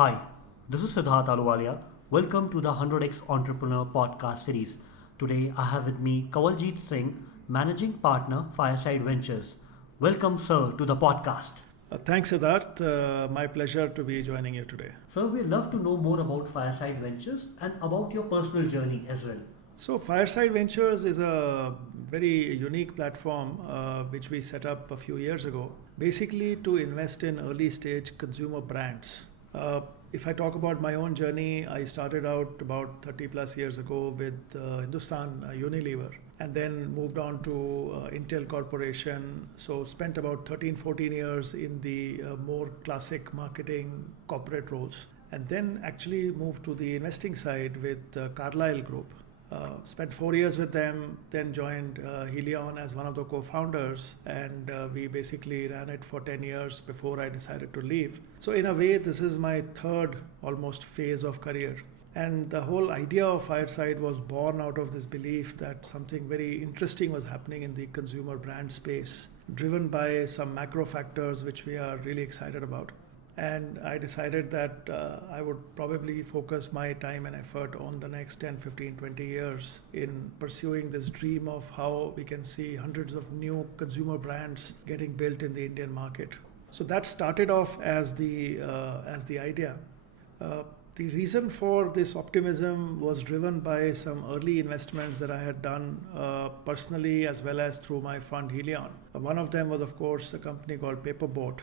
Hi, this is Siddharth Aluwalia. Welcome to the 100x Entrepreneur podcast series. Today I have with me Kanwaljit Singh, Managing Partner, Fireside Ventures. Welcome, sir, to the podcast. Thanks, Siddharth. My pleasure to be joining you today. Sir, we'd love to know more about Fireside Ventures and about your personal journey as well. So, Fireside Ventures is a very unique platform which we set up a few years ago, basically to invest in early stage consumer brands. If I talk about my own journey, I started out about 30 plus years ago with Hindustan Unilever and then moved on to Intel Corporation. So spent about 13-14 years in the more classic marketing corporate roles, and then actually moved to the investing side with Carlyle Group. Spent 4 years with them, then joined Helion as one of the co-founders, and we basically ran it for 10 years before I decided to leave. So in a way, this is my third almost phase of career. And the whole idea of Fireside was born out of this belief that something very interesting was happening in the consumer brand space, driven by some macro factors which we are really excited about. And I decided that I would probably focus my time and effort on the next 10, 15, 20 years in pursuing this dream of how we can see hundreds of new consumer brands getting built in the Indian market. So that started off as the idea. The reason for this optimism was driven by some early investments that I had done personally as well as through my fund Helion. One of them was, of course, a company called Paperboat.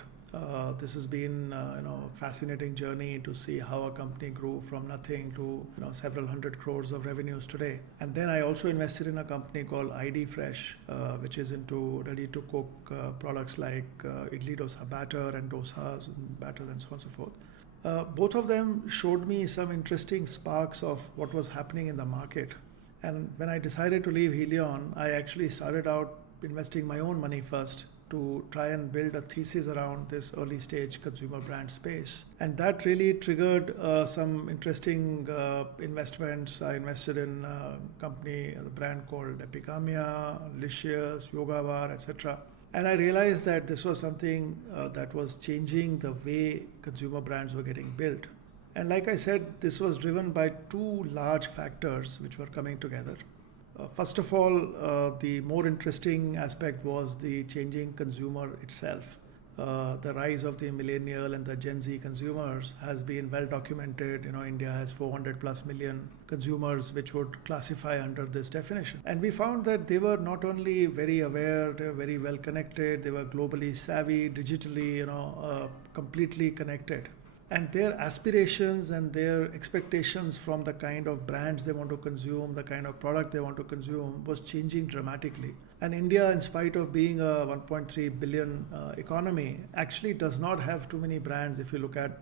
This has been a fascinating journey to see how a company grew from nothing to several hundred crores of revenues today. And then I also invested in a company called IDFresh, which is into ready-to-cook products like idli dosa batter and dosas and batter and so on and so forth. Both of them showed me some interesting sparks of what was happening in the market. And when I decided to leave Helion, I actually started out investing my own money first to try and build a thesis around this early stage consumer brand space. And that really triggered some interesting investments. I invested in a company, a brand called Epigamia, Licious, Yogabar, etc. And I realized that this was something that was changing the way consumer brands were getting built. And like I said, this was driven by two large factors which were coming together. First of all, the more interesting aspect was the changing consumer itself. The rise of the millennial and the Gen Z consumers has been well documented. India has 400 plus million consumers which would classify under this definition. And we found that they were not only very aware, they were very well connected, they were globally savvy, digitally, completely connected. And their aspirations and their expectations from the kind of brands they want to consume, the kind of product they want to consume was changing dramatically. And India, in spite of being a 1.3 billion economy, actually does not have too many brands if you look at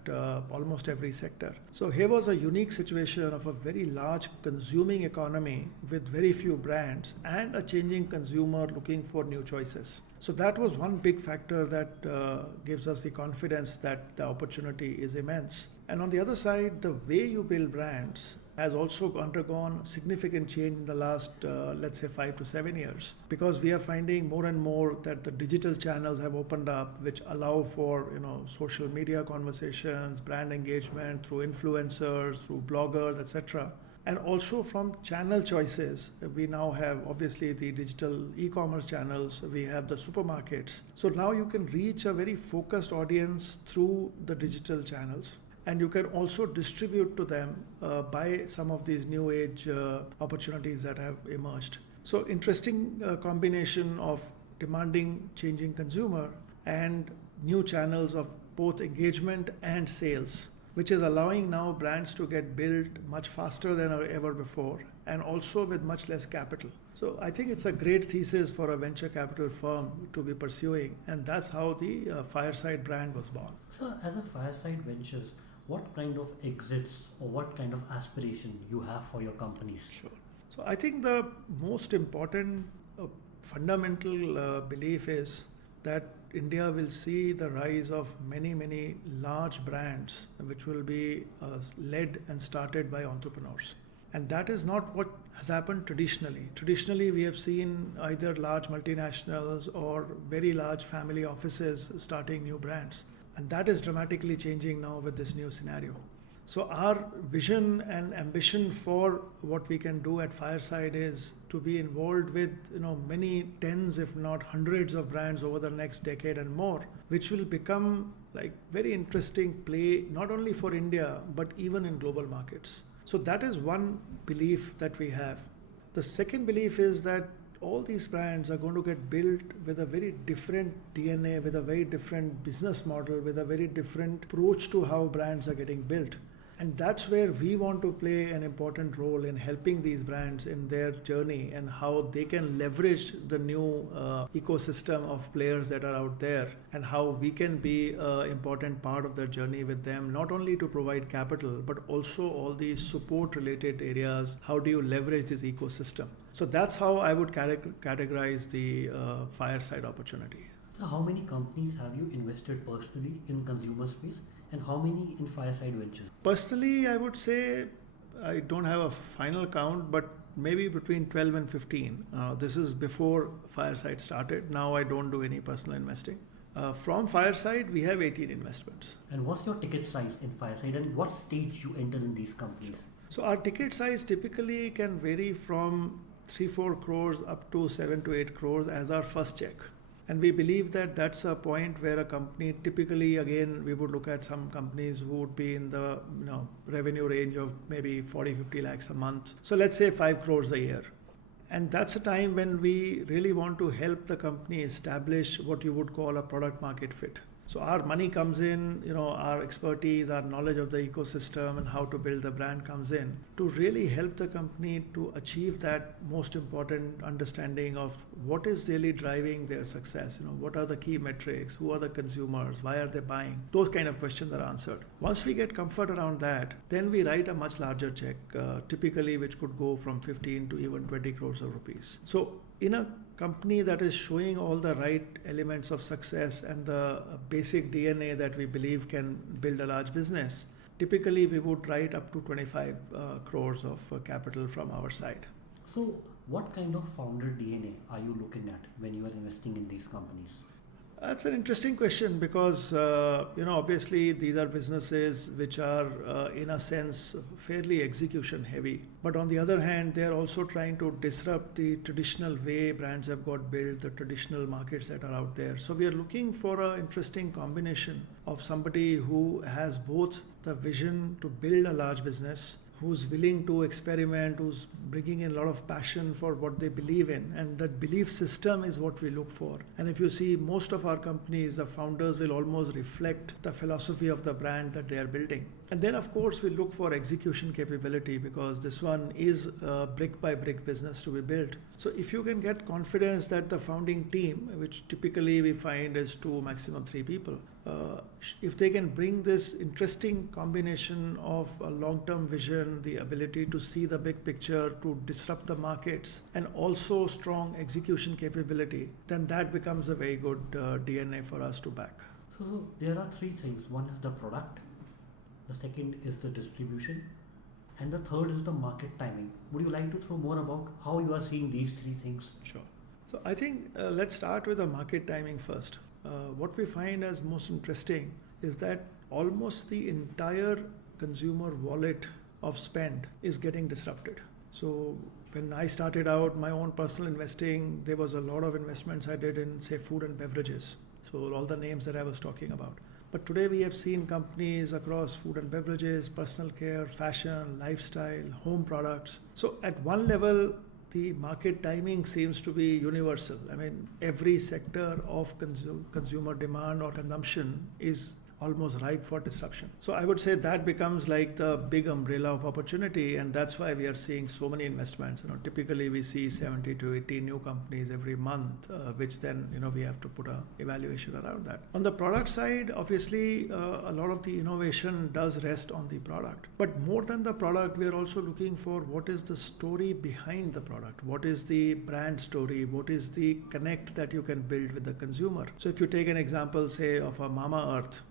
almost every sector. So here was a unique situation of a very large consuming economy with very few brands and a changing consumer looking for new choices. So that was one big factor that gives us the confidence that the opportunity is immense. And on the other side, the way you build brands has also undergone significant change in the last, let's say, 5 to 7 years, because we are finding more and more that the digital channels have opened up, which allow for social media conversations, brand engagement through influencers, through bloggers, etc. And also from channel choices, we now have obviously the digital e-commerce channels, we have the supermarkets. So now you can reach a very focused audience through the digital channels. And you can also distribute to them by some of these new age opportunities that have emerged. So interesting combination of demanding changing consumer and new channels of both engagement and sales, which is allowing now brands to get built much faster than ever before and also with much less capital. So I think it's a great thesis for a venture capital firm to be pursuing, and that's how the Fireside brand was born. So as a Fireside Ventures, what kind of exits or what kind of aspiration you have for your companies? Sure. So I think the most important fundamental belief is that India will see the rise of many, many large brands which will be led and started by entrepreneurs. And that is not what has happened traditionally. Traditionally, we have seen either large multinationals or very large family offices starting new brands. And that is dramatically changing now with this new scenario. So our vision and ambition for what we can do at Fireside is to be involved with many tens, if not hundreds, of brands over the next decade and more, which will become like very interesting play not only for India but even in global markets. So that is one belief that we have. The second belief is that all these brands are going to get built with a very different DNA, with a very different business model, with a very different approach to how brands are getting built. And that's where we want to play an important role in helping these brands in their journey and how they can leverage the new ecosystem of players that are out there, and how we can be an important part of their journey with them, not only to provide capital, but also all these support related areas. How do you leverage this ecosystem? So that's how I would categorize the Fireside opportunity. So how many companies have you invested personally in consumer space, and how many in Fireside Ventures? Personally, I would say I don't have a final count, but maybe between 12 and 15. This is before Fireside started. Now I don't do any personal investing. From Fireside, we have 18 investments. And what's your ticket size in Fireside, and what stage you enter in these companies? So our ticket size typically can vary from 3-4 crores up to 7 to 8 crores as our first check. And we believe that that's a point where a company, typically again we would look at some companies who would be in the revenue range of maybe 40-50 lakhs a month. So let's say 5 crores a year. And that's a time when we really want to help the company establish what you would call a product market fit. So our money comes in, our expertise, our knowledge of the ecosystem and how to build the brand comes in to really help the company to achieve that most important understanding of what is really driving their success. What are the key metrics? Who are the consumers? Why are they buying? Those kind of questions are answered. Once we get comfort around that, then we write a much larger check, typically which could go from 15 to even 20 crores of rupees. So in a company that is showing all the right elements of success and the basic DNA that we believe can build a large business, typically we would write up to 25 crores of capital from our side. So what kind of founder DNA are you looking at when you are investing in these companies? That's an interesting question because, obviously these are businesses which are in a sense fairly execution heavy. But on the other hand, they're also trying to disrupt the traditional way brands have got built, the traditional markets that are out there. So we are looking for an interesting combination of somebody who has both the vision to build a large business, who's willing to experiment, who's bringing in a lot of passion for what they believe in. And that belief system is what we look for. And if you see most of our companies, the founders will almost reflect the philosophy of the brand that they are building. And then of course we look for execution capability because this one is a brick by brick business to be built. So if you can get confidence that the founding team, which typically we find is 2, maximum 3 people, if they can bring this interesting combination of a long-term vision, the ability to see the big picture, to disrupt the markets, and also strong execution capability, then that becomes a very good DNA for us to back. So there are 3 things. One is the product, the second is the distribution, and the third is the market timing. Would you like to throw more about how you are seeing these 3 things? Sure. So I think let's start with the market timing first. What we find as most interesting is that almost the entire consumer wallet of spend is getting disrupted. So when I started out my own personal investing, there was a lot of investments I did in, say, food and beverages. So all the names that I was talking about. But today we have seen companies across food and beverages, personal care, fashion, lifestyle, home products. So at one level, the market timing seems to be universal. I mean, every sector of consumer demand or consumption is almost ripe for disruption. So I would say that becomes like the big umbrella of opportunity, and that's why we are seeing so many investments. Typically we see 70 to 80 new companies every month, which then we have to put a evaluation around that. On the product side, obviously a lot of the innovation does rest on the product. But more than the product, we are also looking for what is the story behind the product, what is the brand story, what is the connect that you can build with the consumer. So if you take an example, say, of a MamaEarth,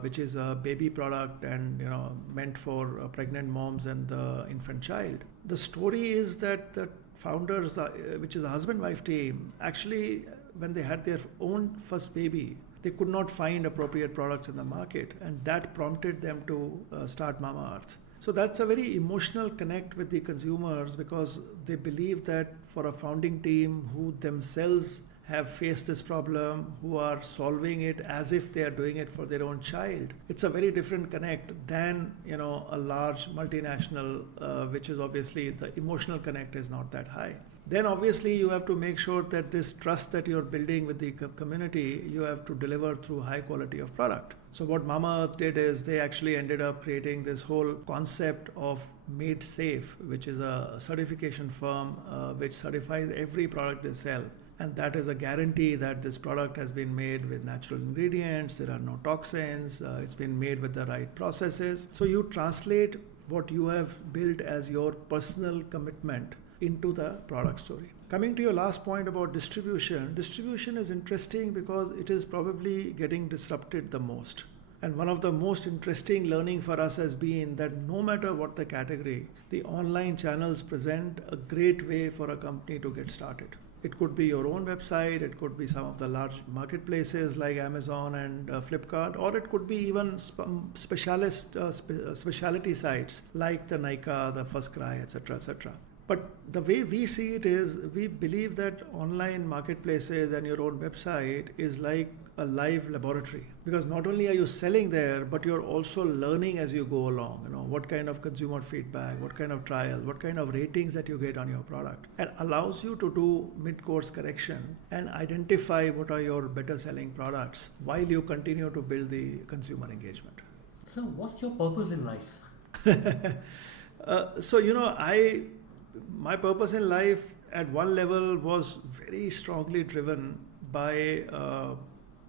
which is a baby product and meant for pregnant moms and the infant child. The story is that the founders, which is a husband-wife team, actually when they had their own first baby, they could not find appropriate products in the market, and that prompted them to start MamaEarth. So that's a very emotional connect with the consumers, because they believe that for a founding team who themselves have faced this problem, who are solving it as if they are doing it for their own child, it's a very different connect than a large multinational, which is obviously the emotional connect is not that high. Then obviously you have to make sure that this trust that you're building with the community, you have to deliver through high quality of product. So what MamaEarth did is they actually ended up creating this whole concept of Made Safe, which is a certification firm which certifies every product they sell. And that is a guarantee that this product has been made with natural ingredients, there are no toxins, it's been made with the right processes. So you translate what you have built as your personal commitment into the product story. Coming to your last point about distribution is interesting because it is probably getting disrupted the most. And one of the most interesting learning for us has been that no matter what the category, the online channels present a great way for a company to get started. It could be your own website, it could be some of the large marketplaces like Amazon and Flipkart, or it could be even specialty sites like the Nykaa, the First Cry, etc., etc. But the way we see it is, we believe that online marketplaces and your own website is like a live laboratory, because not only are you selling there, but you're also learning as you go along. What kind of consumer feedback, what kind of trials, what kind of ratings that you get on your product, and allows you to do mid-course correction and identify what are your better selling products while you continue to build the consumer engagement. So what's your purpose in life? My purpose in life at one level was very strongly driven by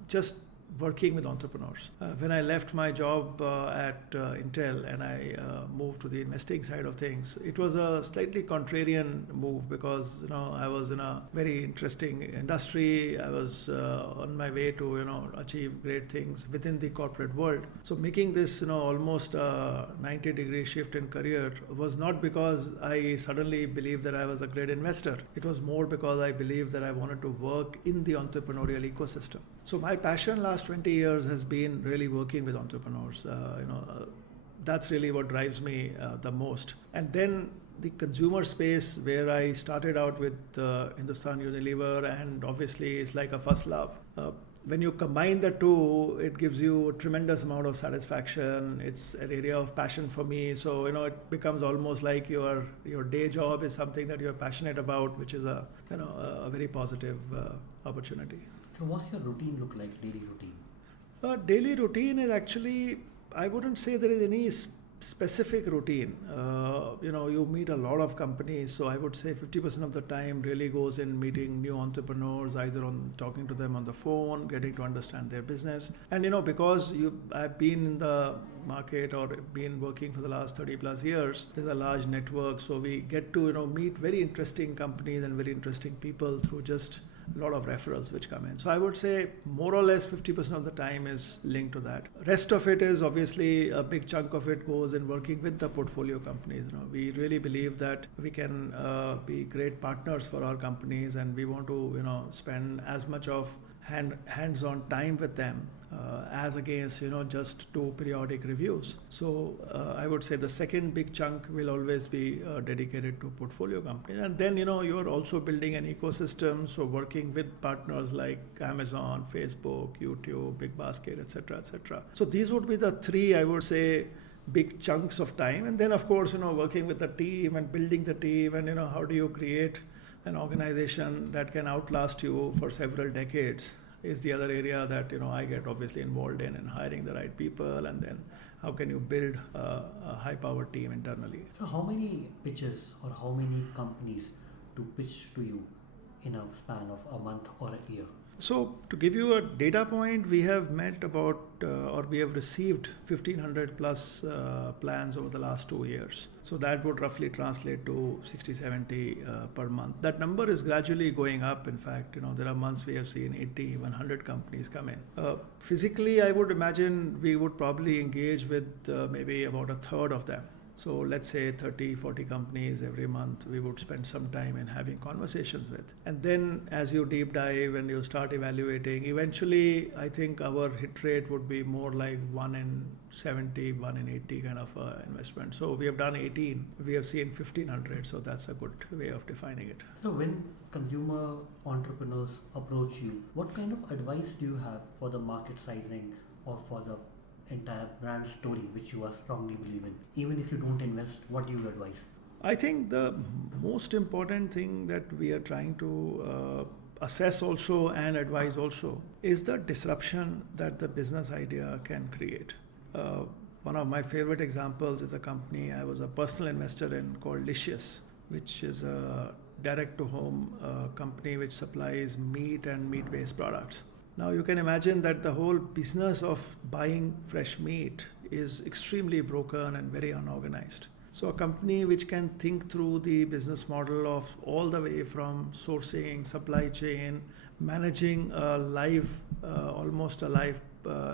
just working with entrepreneurs. When I left my job at Intel and I moved to the investing side of things, it was a slightly contrarian move because I was in a very interesting industry. I was on my way to achieve great things within the corporate world. So making this almost a 90-degree shift in career was not because I suddenly believed that I was a great investor. It was more because I believed that I wanted to work in the entrepreneurial ecosystem. So my passion last 20 years has been really working with entrepreneurs. That's really what drives me the most. And then the consumer space, where I started out with Hindustan Unilever, and obviously it's like a first love. When you combine the two, it gives you a tremendous amount of satisfaction. It's an area of passion for me. So it becomes almost like your day job is something that you're passionate about, which is a very positive opportunity. So what's your routine look like, daily routine? Daily routine is actually, I wouldn't say there is any specific routine. You meet a lot of companies, so I would say 50% of the time really goes in meeting new entrepreneurs, either on talking to them on the phone, getting to understand their business. And because I've been in the market or been working for the last 30 plus years, there's a large network, so we get to meet very interesting companies and very interesting people through just a lot of referrals which come in. So I would say more or less 50% of the time is linked to that. Rest of it is obviously a big chunk of it goes in working with the portfolio companies. We really believe that we can be great partners for our companies, and we want to spend as much of hands-on time with them as against just do periodic reviews. So I would say the second big chunk will always be dedicated to portfolio companies, and then you're also building an ecosystem, so working with partners like Amazon, Facebook, YouTube, Big Basket, etc., etc. So these would be the three, I would say, big chunks of time. And then of course working with the team and building the team, and how do you create an organization that can outlast you for several decades is the other area that I get obviously involved in hiring the right people, and then how can you build a high-powered team internally. So how many pitches or how many companies to pitch to you in a span of a month or a year? So to give you a data point, we have met about or we have received 1,500 plus plans over the last 2 years. So that would roughly translate to 60, 70 per month. That number is gradually going up. In fact, there are months we have seen 80, 100 companies come in. Physically, I would imagine we would probably engage with maybe about a third of them. So let's say 30, 40 companies every month we would spend some time in having conversations with. And then as you deep dive and you start evaluating, eventually I think our hit rate would be more like 1 in 70, 1 in 80 kind of investment. So we have done 18, we have seen 1500. So that's a good way of defining it. So when consumer entrepreneurs approach you, what kind of advice do you have for the market sizing or for the entire brand story which you are strongly believe in? Even if you don't invest, what do you advise? I think the most important thing that we are trying to assess also and advise also is the disruption that the business idea can create. One of my favorite examples is a company I was a personal investor in called Licious, which is a direct-to-home company which supplies meat and meat-based products. Now you can imagine that the whole business of buying fresh meat is extremely broken and very unorganized. So a company which can think through the business model of all the way from sourcing, supply chain, managing a live, almost a live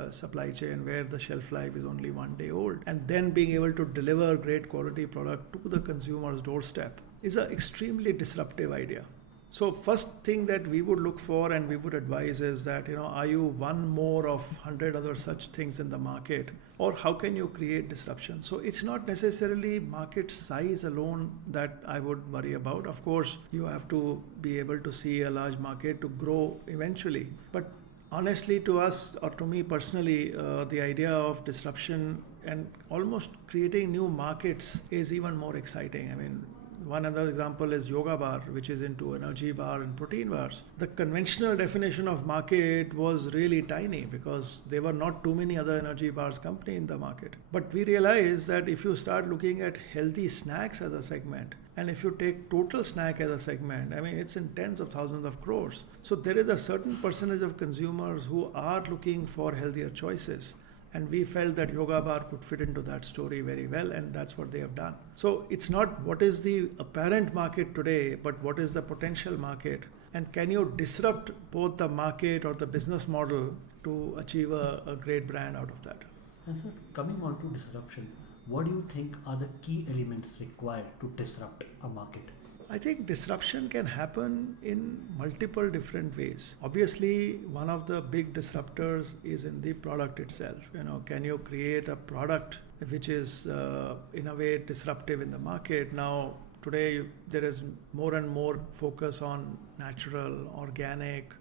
supply chain where the shelf life is only 1 day old, and then being able to deliver great quality product to the consumer's doorstep is an extremely disruptive idea. So first thing that we would look for and we would advise is that, are you one more of 100 other such things in the market, or how can you create disruption? So it's not necessarily market size alone that I would worry about. Of course, you have to be able to see a large market to grow eventually. But honestly, to us or to me personally, the idea of disruption and almost creating new markets is even more exciting. I mean, one other example is Yogabar, which is into energy bar and protein bars. The conventional definition of market was really tiny because there were not too many other energy bars company in the market. But we realized that if you start looking at healthy snacks as a segment, and if you take total snack as a segment, I mean, it's in tens of thousands of crores. So there is a certain percentage of consumers who are looking for healthier choices. And we felt that Yogabar could fit into that story very well, and that's what they have done. So it's not what is the apparent market today, but what is the potential market, and can you disrupt both the market or the business model to achieve a great brand out of that? And so coming on to disruption, what do you think are the key elements required to disrupt a market? I think disruption can happen in multiple different ways. Obviously, one of the big disruptors is in the product itself. Can you create a product which is in a way disruptive in the market? Now, today there is more and more focus on natural, organic,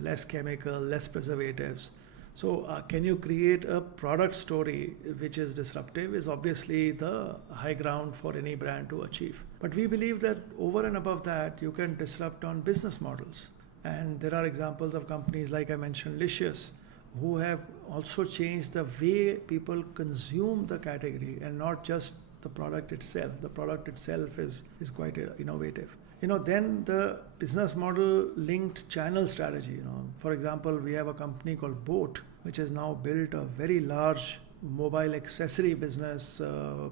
less chemical, less preservatives. So can you create a product story which is disruptive is obviously the high ground for any brand to achieve. But we believe that over and above that, you can disrupt on business models. And there are examples of companies like I mentioned, Licious, who have also changed the way people consume the category and not just the product itself. The product itself is quite innovative. Then the business model linked channel strategy. For example, we have a company called Boat, which has now built a very large mobile accessory business,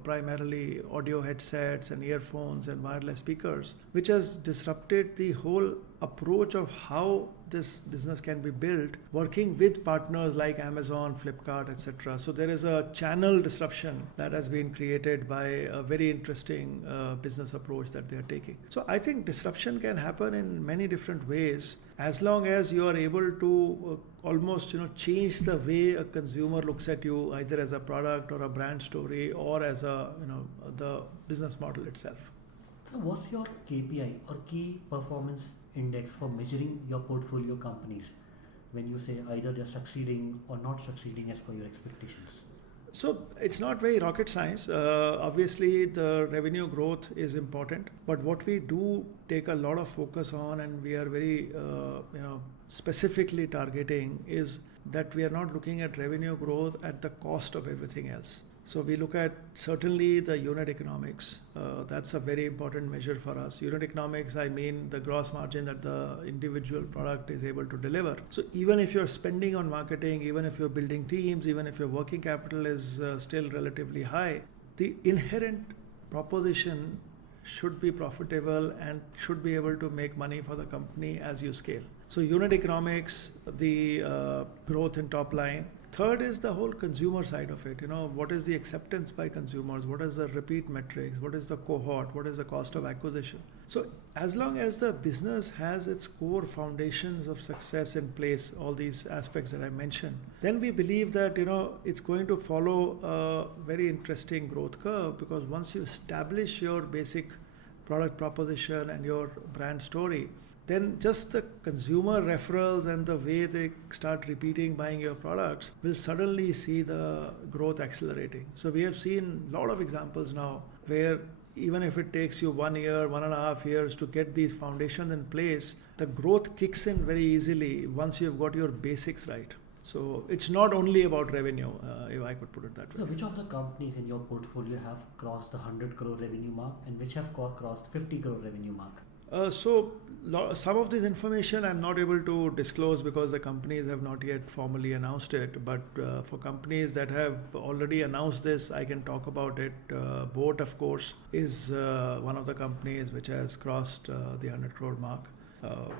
primarily audio headsets and earphones and wireless speakers, which has disrupted the whole approach of how this business can be built, working with partners like Amazon, Flipkart, etc. So there is a channel disruption that has been created by a very interesting business approach that they are taking. So I think disruption can happen in many different ways as long as you are able to almost change the way a consumer looks at you, either as a product or a brand story or as a the business model itself. So what's your KPI or key performance index for measuring your portfolio companies when you say either they're succeeding or not succeeding as per your expectations? So it's not very rocket science. Obviously, the revenue growth is important, but what we do take a lot of focus on, and we are very specifically targeting, is that we are not looking at revenue growth at the cost of everything else. So we look at certainly the unit economics. That's a very important measure for us. Unit economics, I mean the gross margin that the individual product is able to deliver. So even if you're spending on marketing, even if you're building teams, even if your working capital is still relatively high, the inherent proposition should be profitable and should be able to make money for the company as you scale. So unit economics, the growth in top line, Third is the whole consumer side of it. What is the acceptance by consumers? What is the repeat metrics? What is the cohort? What is the cost of acquisition? So as long as the business has its core foundations of success in place, all these aspects that I mentioned, then we believe that, it's going to follow a very interesting growth curve, because once you establish your basic product proposition and your brand story, then just the consumer referrals and the way they start repeating buying your products will suddenly see the growth accelerating. So we have seen a lot of examples now where even if it takes you 1 year, 1.5 years to get these foundations in place, the growth kicks in very easily once you've got your basics right. So it's not only about revenue, if I could put it that way. So which of the companies in your portfolio have crossed the 100 crore revenue mark and which have crossed 50 crore revenue mark? Some of this information I'm not able to disclose because the companies have not yet formally announced it. But for companies that have already announced this, I can talk about it. Boat, of course, is one of the companies which has crossed the 100 crore mark.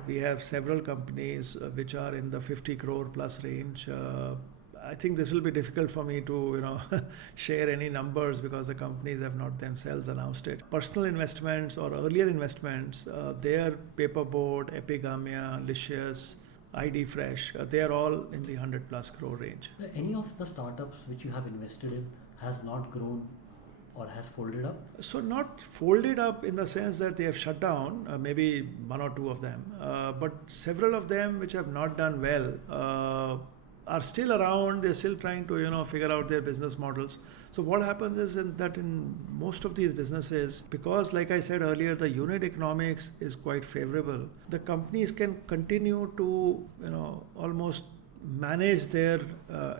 We have several companies which are in the 50 crore plus range. I think this will be difficult for me to, share any numbers because the companies have not themselves announced it. Personal investments or earlier investments, they are Paperboat, Epigamia, Licious, IDFresh. They are all in the 100 plus crore range. Any of the startups which you have invested in has not grown or has folded up? So not folded up in the sense that they have shut down, maybe one or two of them, but several of them which have not done well are still around. They're still trying to figure out their business models. So what happens is that in most of these businesses, because like I said earlier, the unit economics is quite favorable, the companies can continue to almost manage their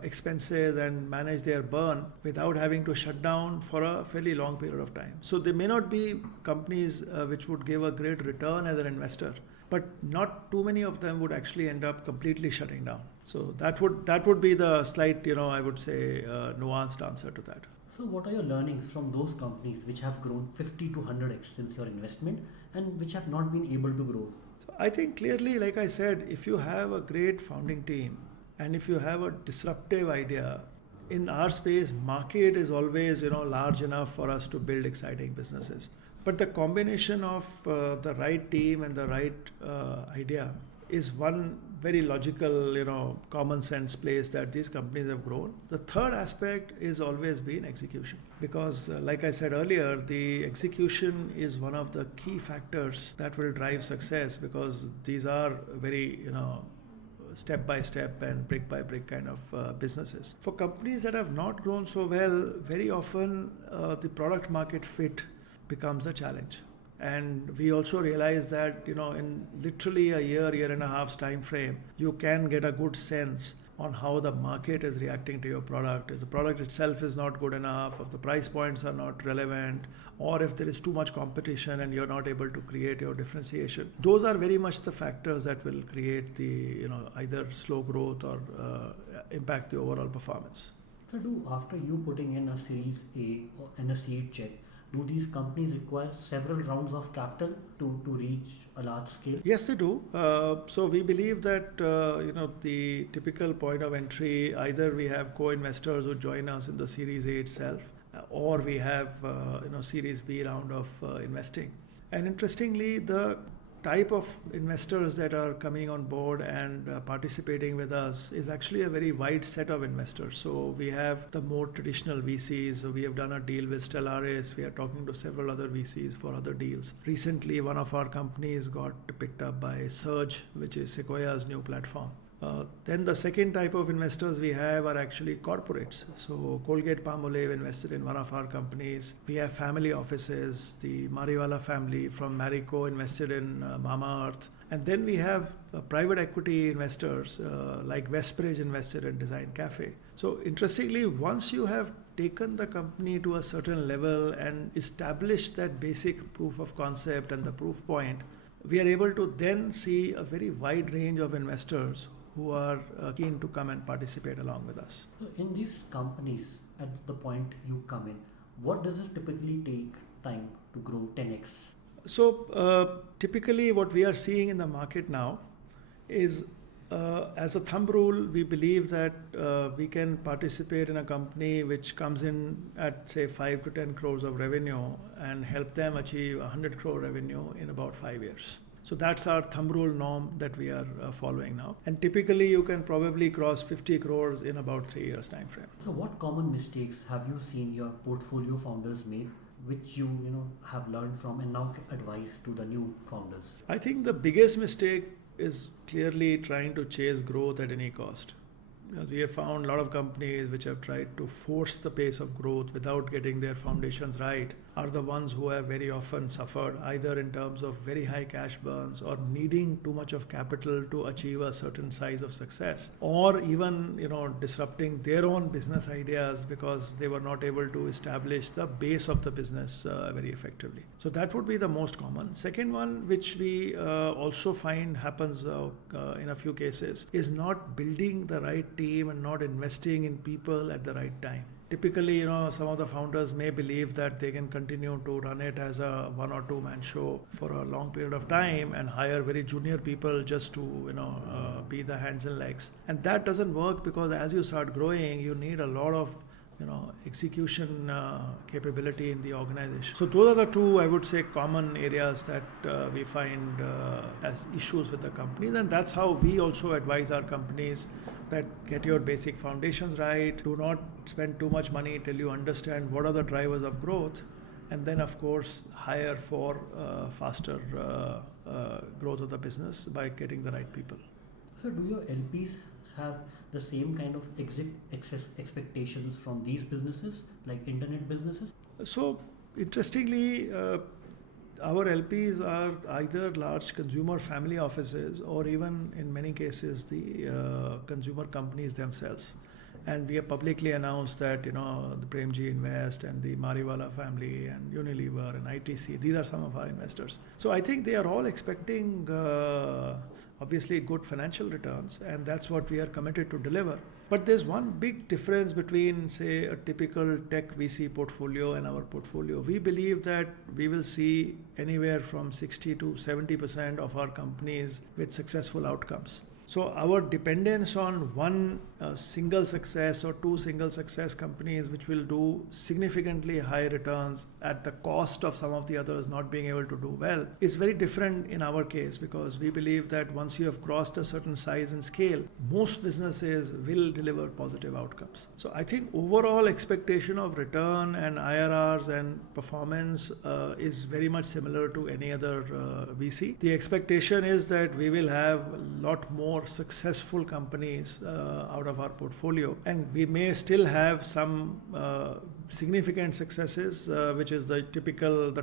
expenses and manage their burn without having to shut down for a fairly long period of time. So they may not be companies which would give a great return as an investor, but not too many of them would actually end up completely shutting down. So that would be the slight, I would say, nuanced answer to that. So what are your learnings from those companies which have grown 50 to 100x since your investment and which have not been able to grow? So I think clearly, like I said, if you have a great founding team and if you have a disruptive idea, in our space, market is always, large enough for us to build exciting businesses. But the combination of the right team and the right idea is one very logical, common sense place that these companies have grown. The third aspect is always been execution. Because like I said earlier, the execution is one of the key factors that will drive success, because these are very, step by step and brick by brick kind of businesses. For companies that have not grown so well, very often the product market fit becomes a challenge. And we also realize that, in literally a year and a half's time frame, you can get a good sense on how the market is reacting to your product. If the product itself is not good enough, if the price points are not relevant, or if there is too much competition and you're not able to create your differentiation. Those are very much the factors that will create the, either slow growth or impact the overall performance. So after you putting in a Series A and a seed check, do these companies require several rounds of capital to reach a large scale? Yes, they do. So we believe that the typical point of entry, either we have co-investors who join us in the Series A itself, or we have Series B round of investing. And interestingly, the type of investors that are coming on board and participating with us is actually a very wide set of investors. So we have the more traditional VCs. So we have done a deal with Stellaris. We are talking to several other VCs for other deals. Recently, one of our companies got picked up by Surge, which is Sequoia's new platform. Then the second type of investors we have are actually corporates. So Colgate-Palmolive invested in one of our companies. We have family offices. The Mariwala family from Marico invested in MamaEarth. And then we have private equity investors like Westbridge invested in Design Cafe. So interestingly, once you have taken the company to a certain level and established that basic proof of concept and the proof point, we are able to then see a very wide range of investors who are keen to come and participate along with us. So in these companies, at the point you come in, what does it typically take time to grow 10x? So typically what we are seeing in the market now is As a thumb rule, we believe that we can participate in a company which comes in at say 5 to 10 crores of revenue and help them achieve 100 crore revenue in about 5 years. So that's our thumb rule norm that we are following now. And typically you can probably cross 50 crores in about 3 years time frame. So what common mistakes have you seen your portfolio founders make, which you have learned from and now advise to the new founders? I think the biggest mistake is clearly trying to chase growth at any cost. We have found a lot of companies which have tried to force the pace of growth without getting their foundations right are the ones who have very often suffered, either in terms of very high cash burns or needing too much of capital to achieve a certain size of success, or even disrupting their own business ideas because they were not able to establish the base of the business very effectively. So that would be the most common. Second one, which we also find happens in a few cases, is not building the right team and not investing in people at the right time. Typically, some of the founders may believe that they can continue to run it as a 1 or 2 man show for a long period of time and hire very junior people just to, be the hands and legs. And that doesn't work because as you start growing, you need a lot of execution capability in the organization. So those are the two, I would say, common areas that we find as issues with the companies, and that's how we also advise our companies that get your basic foundations right, do not spend too much money till you understand what are the drivers of growth, and then of course hire for faster growth of the business by getting the right people. So do your LPs have the same kind of exit expectations from these businesses, like internet businesses? So interestingly, our LPs are either large consumer family offices or even in many cases the consumer companies themselves. And we have publicly announced that the Premji Invest and the Mariwala family and Unilever and ITC, these are some of our investors. So I think they are all expecting obviously good financial returns, and that's what we are committed to deliver. But there's one big difference between, say, a typical tech VC portfolio and our portfolio. We believe that we will see anywhere from 60 to 70% of our companies with successful outcomes. So our dependence on one single success or two single success companies which will do significantly high returns at the cost of some of the others not being able to do well is very different in our case, because we believe that once you have crossed a certain size and scale, most businesses will deliver positive outcomes. So I think overall expectation of return and IRRs and performance is very much similar to any other VC. The expectation is that we will have a lot more successful companies out of our portfolio, and we may still have some significant successes, which is the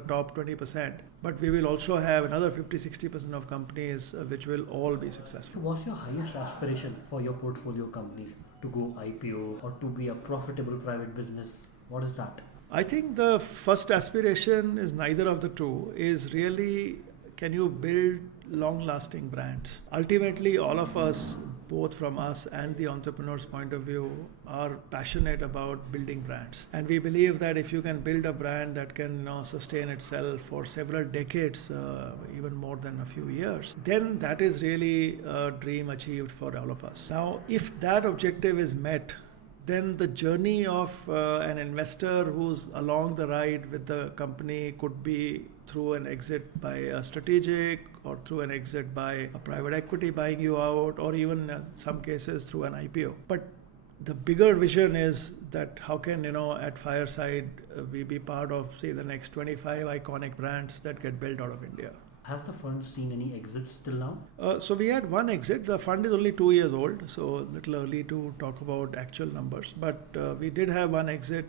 top 20%, but we will also have another 50-60% of companies which will all be successful. So what's your highest aspiration for your portfolio companies? To go IPO or to be a profitable private business? What is that? I think the first aspiration is neither of the two, is really can you build long-lasting brands? Ultimately, all of us, both from us and the entrepreneur's point of view, are passionate about building brands. And we believe that if you can build a brand that can sustain itself for several decades, even more than a few years, then that is really a dream achieved for all of us. Now, if that objective is met, then the journey of an investor who's along the ride with the company could be through an exit by a strategic, or through an exit by a private equity buying you out, or even in some cases through an IPO. But the bigger vision is that how can, at Fireside, we be part of, say, the next 25 iconic brands that get built out of India. Has the fund seen any exits till now? So we had one exit. The fund is only 2 years old, so a little early to talk about actual numbers. But we did have one exit,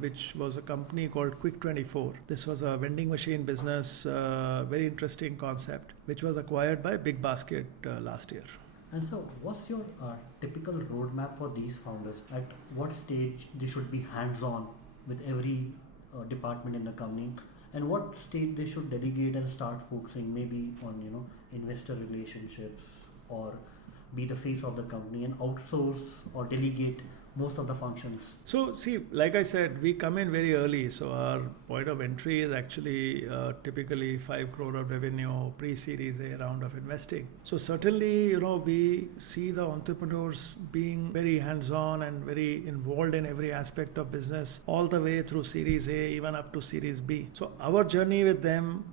which was a company called Quick24. This was a vending machine business, very interesting concept, which was acquired by Big Basket last year. And so what's your typical roadmap for these founders? At what stage they should be hands-on with every department in the company? And what stage they should delegate and start focusing maybe on investor relationships, or be the face of the company and outsource or delegate most of the functions? So, see, like I said, we come in very early. So, our point of entry is actually typically 5 crore of revenue, pre Series A round of investing. So, certainly, we see the entrepreneurs being very hands on and very involved in every aspect of business, all the way through Series A, even up to Series B. So, our journey with them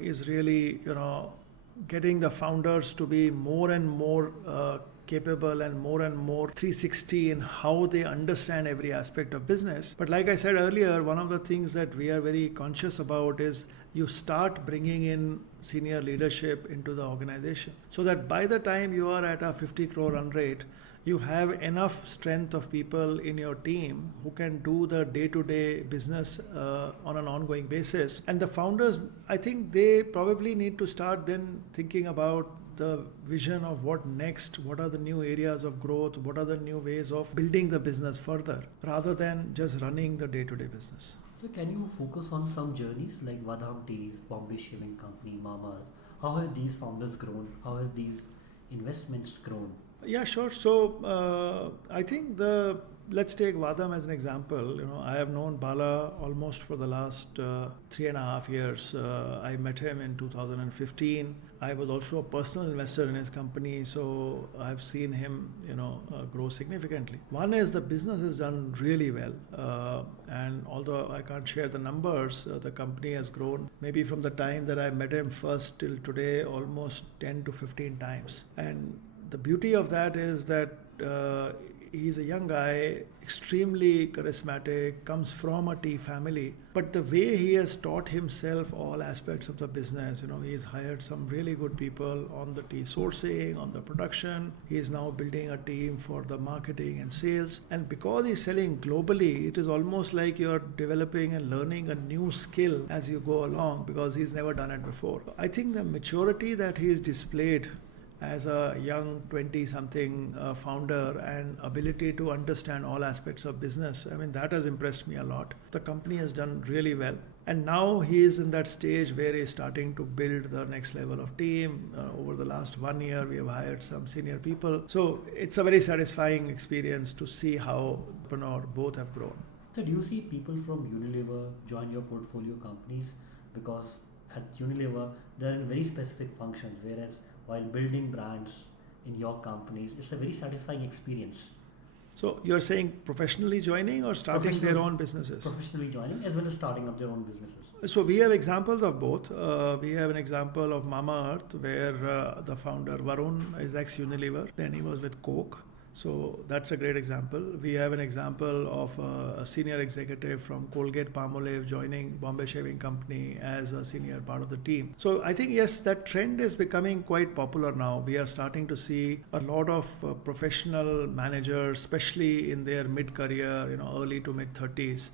is really, getting the founders to be more and more capable and more 360 in how they understand every aspect of business. But like I said earlier, one of the things that we are very conscious about is you start bringing in senior leadership into the organization so that by the time you are at a 50 crore run rate, you have enough strength of people in your team who can do the day-to-day business on an ongoing basis. And the founders, I think they probably need to start then thinking about the vision of what next, what are the new areas of growth, what are the new ways of building the business further, rather than just running the day-to-day business. So can you focus on some journeys like Vahdam Teas, Bombay Shaving Company, MamaEarth? How have these founders grown? How have these investments grown? Yeah, sure. So I think let's take Vahdam as an example. I have known Bala almost for the last 3.5 years. I met him in 2015. I was also a personal investor in his company, so I've seen him, grow significantly. One is the business has done really well, and although I can't share the numbers, the company has grown maybe from the time that I met him first till today almost 10 to 15 times. And the beauty of that is that he's a young guy, extremely charismatic, comes from a tea family. But the way he has taught himself all aspects of the business, he's hired some really good people on the tea sourcing, on the production. He is now building a team for the marketing and sales. And because he's selling globally, it is almost like you're developing and learning a new skill as you go along because he's never done it before. I think the maturity that he's displayed as a young 20-something founder and ability to understand all aspects of business, that has impressed me a lot. The company has done really well. And now he is in that stage where he's starting to build the next level of team. Over the last 1 year, we have hired some senior people. So it's a very satisfying experience to see how both have grown. So do you see people from Unilever join your portfolio companies? Because at Unilever, they're in very specific functions, whereas while building brands in your companies, it's a very satisfying experience. So you're saying professionally joining or starting their own businesses? Professionally joining as well as starting up their own businesses. So we have examples of both. We have an example of MamaEarth where the founder Varun is ex-Unilever. Then he was with Coke. So that's a great example. We have an example of a senior executive from Colgate-Palmolive joining Bombay Shaving Company as a senior part of the team. So I think, yes, that trend is becoming quite popular now. We are starting to see a lot of professional managers, especially in their mid-career, early to mid-30s,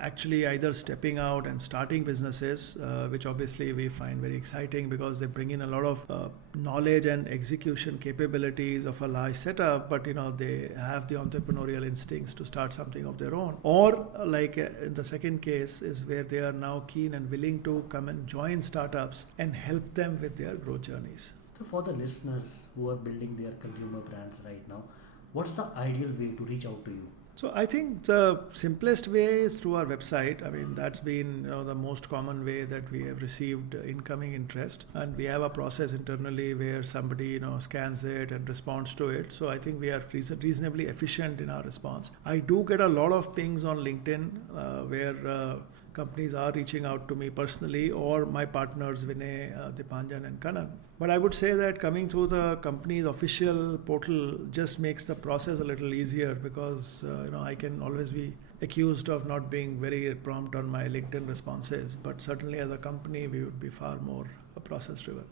actually either stepping out and starting businesses, which obviously we find very exciting because they bring in a lot of knowledge and execution capabilities of a large setup, but they have the entrepreneurial instincts to start something of their own. Or like in the second case is where they are now keen and willing to come and join startups and help them with their growth journeys. So for the listeners who are building their consumer brands right now, what's the ideal way to reach out to you? So I think the simplest way is through our website. That's been the most common way that we have received incoming interest, and we have a process internally where somebody scans it and responds to it. So I think we are reasonably efficient in our response. I do get a lot of pings on LinkedIn where companies are reaching out to me personally, or my partners Vinay, Dipanjan and Kanan. But I would say that coming through the company's official portal just makes the process a little easier because I can always be accused of not being very prompt on my LinkedIn responses. But certainly as a company, we would be far more process driven.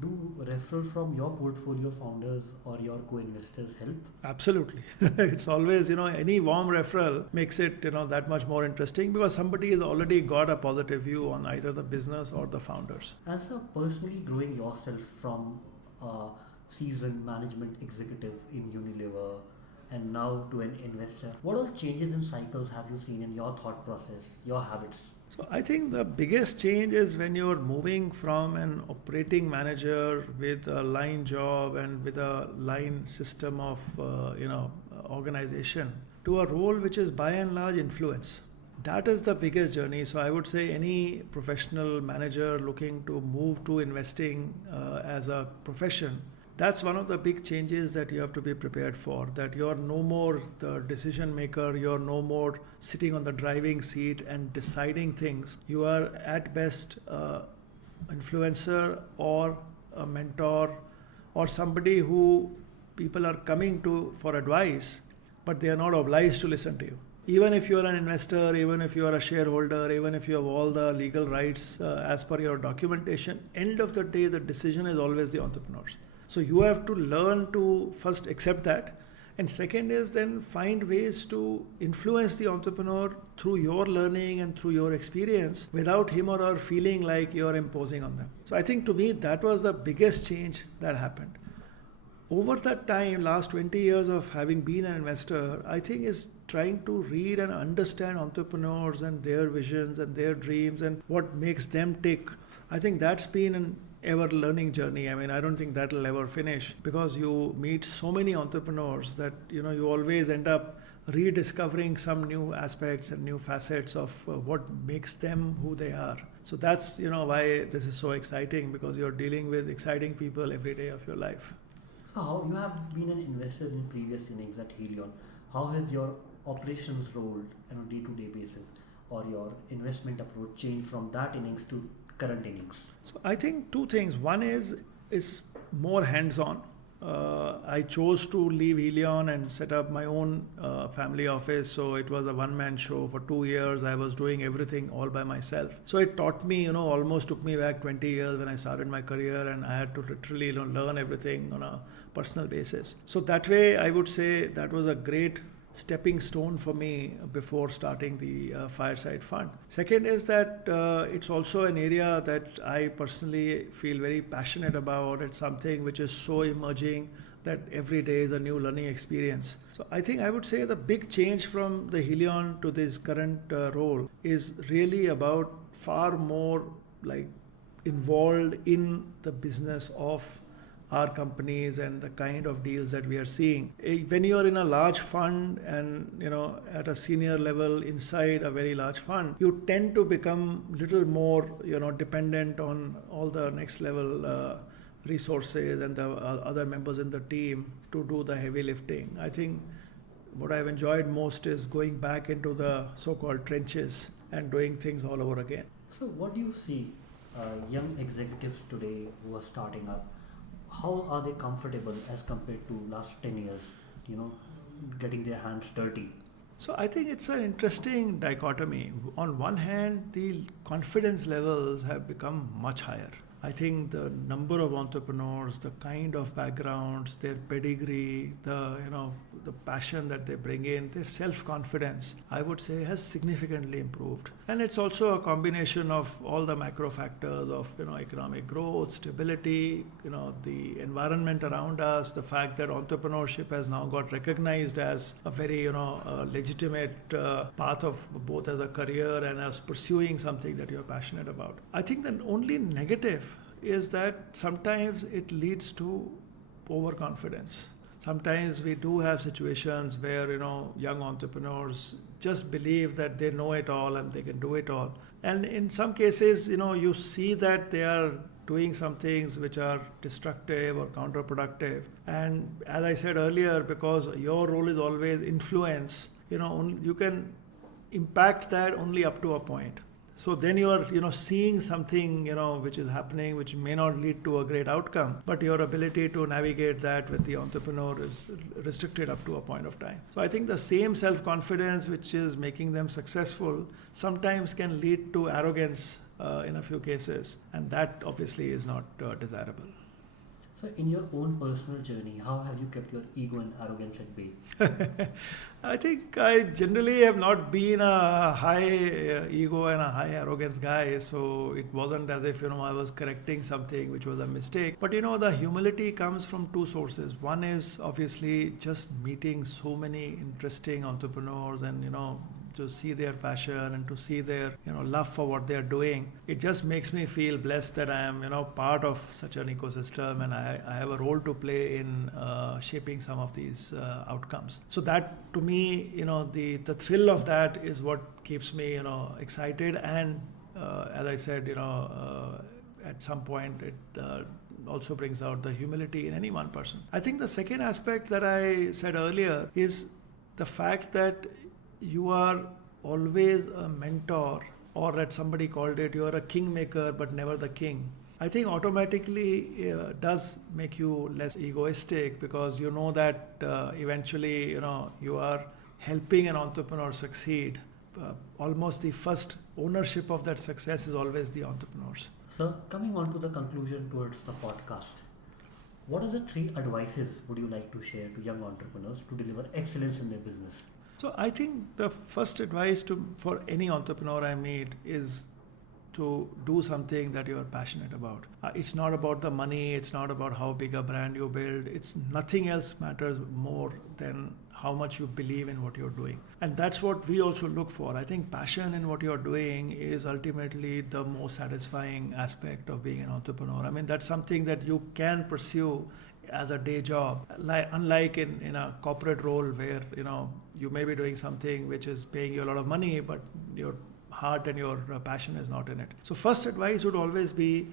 Do referral from your portfolio founders or your co-investors help? Absolutely. It's always, any warm referral makes it, that much more interesting because somebody has already got a positive view on either the business or the founders. As a personally growing yourself from a seasoned management executive in Unilever and now to an investor, what all changes in cycles have you seen in your thought process, your habits? So I think the biggest change is when you're moving from an operating manager with a line job and with a line system of organization to a role which is by and large influence. That is the biggest journey. So I would say any professional manager looking to move to investing as a profession, that's one of the big changes that you have to be prepared for. That you're no more the decision maker, you're no more sitting on the driving seat and deciding things. You are at best influencer or a mentor or somebody who people are coming to for advice, but they are not obliged to listen to you. Even if you are an investor, even if you are a shareholder, even if you have all the legal rights as per your documentation, end of the day, the decision is always the entrepreneur's. So you have to learn to first accept that. And second is then find ways to influence the entrepreneur through your learning and through your experience without him or her feeling like you're imposing on them. So I think to me, that was the biggest change that happened. Over that time, last 20 years of having been an investor, I think is trying to read and understand entrepreneurs and their visions and their dreams and what makes them tick. I think that's been an ever learning journey. I mean, I don't think that'll ever finish because you meet so many entrepreneurs that, you always end up rediscovering some new aspects and new facets of what makes them who they are. So that's, why this is so exciting, because you're dealing with exciting people every day of your life. So how you have been an investor in previous innings at Helion, how has your operations role on a day-to-day basis or your investment approach changed from that innings to current innings? So I think two things. One is more hands-on. I chose to leave Helion and set up my own family office. So it was a one-man show for 2 years. I was doing everything all by myself. So it taught me, almost took me back 20 years when I started my career, and I had to literally learn everything on a personal basis. So that way, I would say that was a great stepping stone for me before starting the Fireside Fund. Second is that it's also an area that I personally feel very passionate about. It's something which is so emerging that every day is a new learning experience. So I think I would say the big change from the Helion to this current role is really about far more like involved in the business of our companies and the kind of deals that we are seeing. When you are in a large fund and at a senior level inside a very large fund, you tend to become little more dependent on all the next level resources and the other members in the team to do the heavy lifting. I think what I've enjoyed most is going back into the so-called trenches and doing things all over again. So what do you see young executives today who are starting up? How are they comfortable as compared to last 10 years, getting their hands dirty? So I think it's an interesting dichotomy. On one hand, the confidence levels have become much higher. I think the number of entrepreneurs, the kind of backgrounds, their pedigree, the passion that they bring in, their self-confidence, I would say has significantly improved. And it's also a combination of all the macro factors of economic growth, stability, the environment around us, the fact that entrepreneurship has now got recognized as a very legitimate path of both as a career and as pursuing something that you're passionate about. I think the only negative is that sometimes it leads to overconfidence. Sometimes we do have situations where young entrepreneurs just believe that they know it all and they can do it all. And in some cases, you see that they are doing some things which are destructive or counterproductive. And as I said earlier, because your role is always influence, you can impact that only up to a point. So then you're seeing something which is happening which may not lead to a great outcome, but your ability to navigate that with the entrepreneur is restricted up to a point of time. So I think the same self-confidence which is making them successful sometimes can lead to arrogance in a few cases, and that obviously is not desirable. So in your own personal journey, how have you kept your ego and arrogance at bay? I think I generally have not been a high ego and a high arrogance guy, so it wasn't as if I was correcting something which was a mistake. But the humility comes from two sources. One is obviously just meeting so many interesting entrepreneurs and to see their passion and to see their love for what they are doing, it just makes me feel blessed that I am part of such an ecosystem, and I have a role to play in shaping some of these outcomes. So that to me, the thrill of that is what keeps me excited, and as I said, at some point it also brings out the humility in any one person. I think the second aspect that I said earlier is the fact that you are always a mentor, or that somebody called it, you are a kingmaker but never the king. I think automatically does make you less egoistic, because you know that eventually you are helping an entrepreneur succeed. Almost the first ownership of that success is always the entrepreneurs. So, coming on to the conclusion towards the podcast, what are the 3 advices would you like to share to young entrepreneurs to deliver excellence in their business? So I think the first advice for any entrepreneur I meet is to do something that you are passionate about. It's not about the money, it's not about how big a brand you build, it's nothing else matters more than how much you believe in what you're doing. And that's what we also look for. I think passion in what you're doing is ultimately the most satisfying aspect of being an entrepreneur. I mean, that's something that you can pursue as a day job, unlike in a corporate role where you may be doing something which is paying you a lot of money, but your heart and your passion is not in it. So first advice would always be,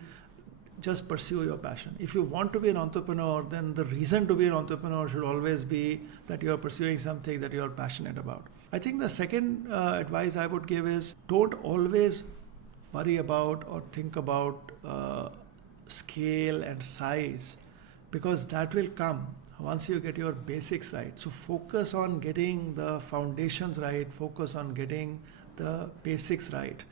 just pursue your passion. If you want to be an entrepreneur, then the reason to be an entrepreneur should always be that you are pursuing something that you are passionate about. I think the second advice I would give is, don't always worry about or think about scale and size, because that will come once you get your basics right. So focus on getting the foundations right, focus on getting the basics right.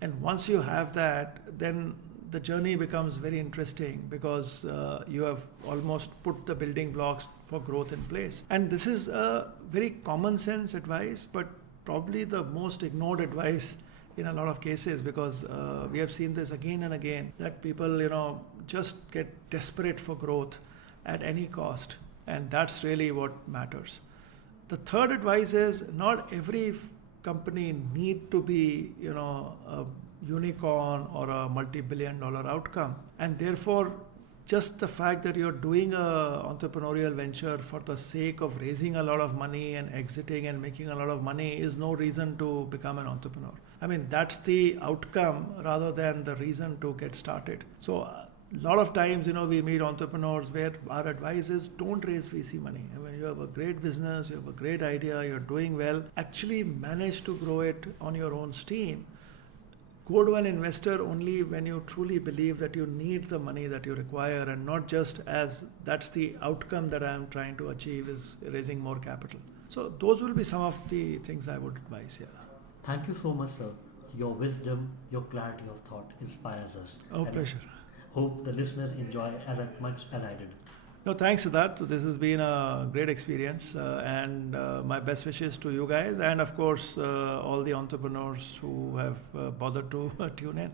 And once you have that, then the journey becomes very interesting, because you have almost put the building blocks for growth in place. And this is a very common sense advice, but probably the most ignored advice in a lot of cases, because we have seen this again and again, that people just get desperate for growth at any cost, and that's really what matters. The third advice is, not every company need to be a unicorn or a multi-billion-dollar outcome, and therefore just the fact that you're doing a entrepreneurial venture for the sake of raising a lot of money and exiting and making a lot of money is no reason to become an entrepreneur. I mean, that's the outcome rather than the reason to get started. So a lot of times, we meet entrepreneurs where our advice is, don't raise VC money. I mean, you have a great business, you have a great idea, you're doing well, actually manage to grow it on your own steam. Go to an investor only when you truly believe that you need the money that you require, and not just as that's the outcome that I am trying to achieve, is raising more capital. So those will be some of the things I would advise here. Thank you so much, sir. Your wisdom, your clarity of thought inspires us. Oh, pleasure. Hope the listeners enjoy as much as I did. No, thanks for that. This has been a great experience, and my best wishes to you guys, and of course all the entrepreneurs who have bothered to tune in.